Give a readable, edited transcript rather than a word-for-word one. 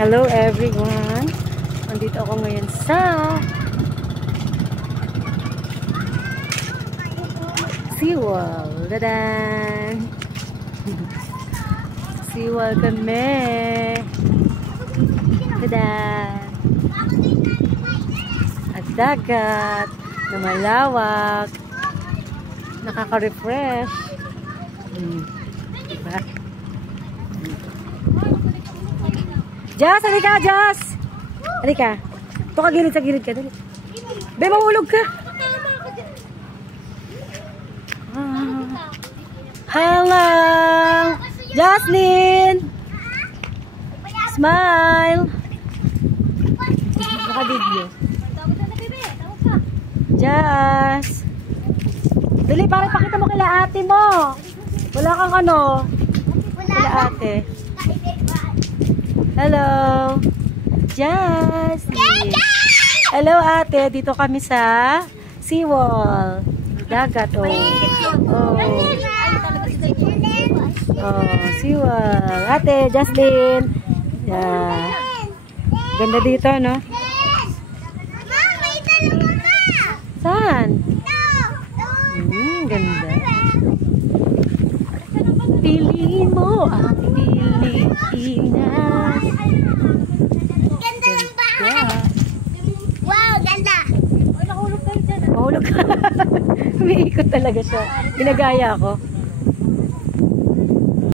Hello everyone! Nandito ako ngayon sa SeaWorld. Dadan! SeaWorld kami. Dadan! At dagat na malawak. Nakaka-refresh. Diba? Jazz! Halika! Jazz! Halika! Ito ka gilid sa gilid ka. Dali. Be, mahulog ka! Hello! Jocelyn! Smile! Naka-video. Jazz! Dali, para pakita mo kila ate mo. Wala kang ano. Kila ate. Hello. Jazz. Hello ate. Dito kami sa SeaWorld. Dagat. Oh. Oh, SeaWorld. Ate, Jocelyn. Yeah. Ganda dito, no? Saan? Ganda. Piliin mo ang Pilipinas. Ganda ng bahay. Wow, ganda. Mahulog ka. Umiikot talaga siya. Ginagaya ako.